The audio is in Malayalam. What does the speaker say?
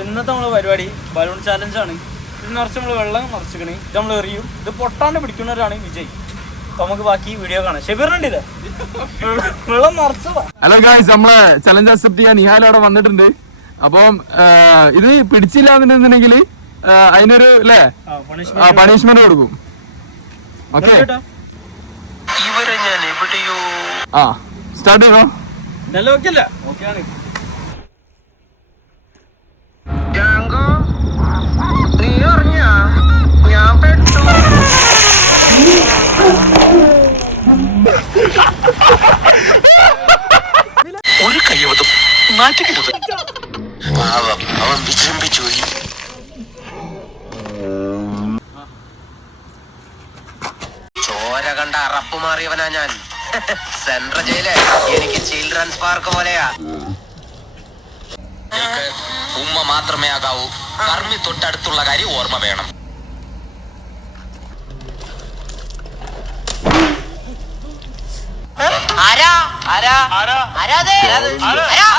ഇന്നത്തെ നമ്മളെ പരിപാടി ബലൂൺ ചാലഞ്ചാണ്. ഇത് നിറച്ച് നമ്മൾ വെള്ളം നിറച്ചിക്കണേ, ഇത് നമ്മൾ എറിയും. ഇത് പൊട്ടാണ്ട് പിടിക്കുന്നവരാണ് വിജയ്. അപ്പൊ നമുക്ക് ബാക്കി വീഡിയോ കാണാം. ഷെബീറിനുണ്ട് വെള്ളം നിറച്ചതാ. ഹലോ ഗായ്സ്, നമ്മളെ ചലഞ്ച് അക്സെപ്റ്റ് ചെയ്യാൻ നിഹാൽ അവിടെ വന്നിട്ടുണ്ട്. അപ്പം ഇത് പിടിച്ചില്ല എന്നുണ്ടെന്നുണ്ടെങ്കിൽ അതിനൊരു പണിഷ്മെന്റ് കൊടുക്കും. ഓക്കെ, ആ സ്റ്റാർട്ട് ചെയ്തോ. നല്ല ഓക്കെയല്ല? ഓക്കെയാണ്. ഒരു കയ്യബദ്ധം മാറ്റിക്കരുത്. പാവം, അവൻ വിജൃംഭിച്ചു. ചോര കണ്ട അറപ്പ് മാറിയവനാ ഞാൻ. സെൻട്രൽ ജയില് എനിക്ക് ചിൽഡ്രൻസ് പാർക്ക് പോലെയാ. ഉമ്മ മാത്രമേ ആകാവൂ. കർമ്മി തൊട്ടടുത്തുള്ള കാര്യം ഓർമ്മ വേണം. ആരാ ആരാ ആരാ ആരാ